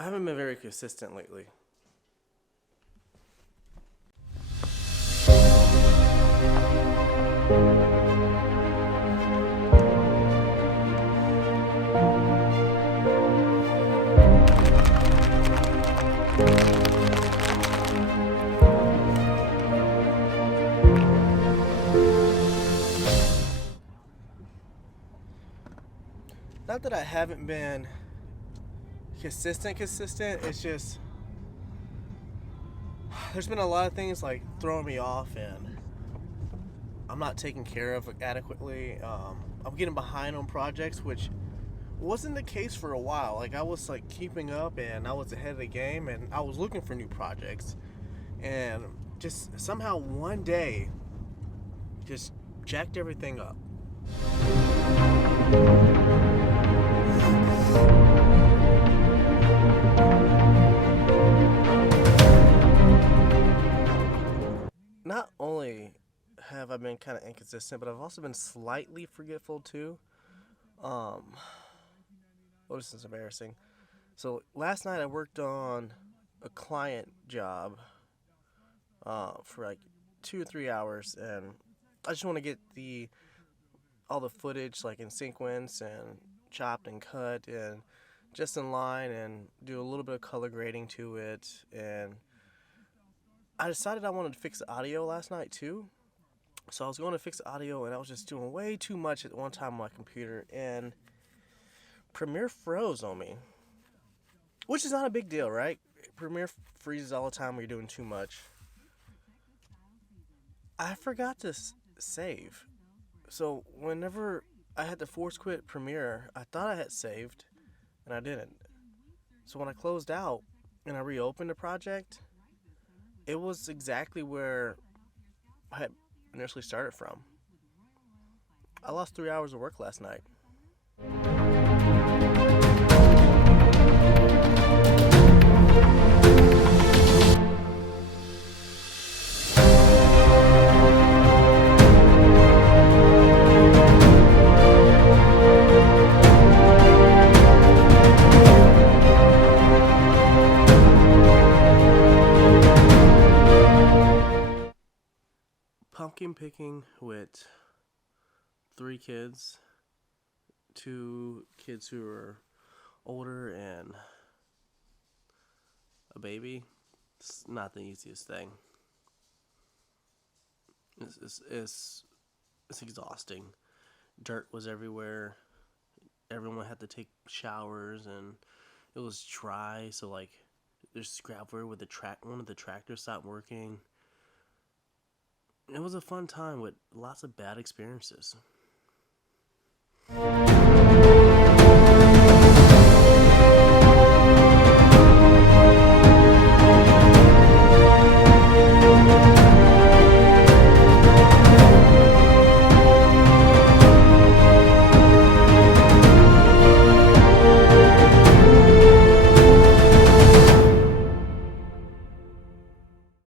I haven't been very consistent lately. Not that I haven't been consistent. It's just there's been a lot of things like throwing me off, and I'm not taken care of adequately. I'm getting behind on projects, which wasn't the case for a while. Like I was like keeping up, and I was ahead of the game, and I was looking for new projects, and just somehow one day, just jacked everything up. Not only have I been kind of inconsistent, but I've also been slightly forgetful too. Um, oh, this is embarrassing. So last night I worked on a client job for like 2 or 3 hours, and I just want to get the all the footage like in sequence and chopped and cut and just in line and do a little bit of color grading to it. And I decided I wanted to fix the audio last night too. So I was going to fix the audio, and I was just doing way too much at one time on my computer, and Premiere froze on me, which is not a big deal, right? Premiere freezes all the time when you're doing too much. I forgot to save. So whenever I had to force quit Premiere, I thought I had saved, and I didn't. So when I closed out and I reopened the project, it was exactly where I had initially started from. I lost 3 hours of work last night. Pumpkin picking with 3 kids, 2 kids who are older, and a baby. It's not the easiest thing. It's exhausting. Dirt was everywhere. Everyone had to take showers, and it was dry. So like, there's gravel everywhere. With one of the tractors stopped working. It was a fun time with lots of bad experiences.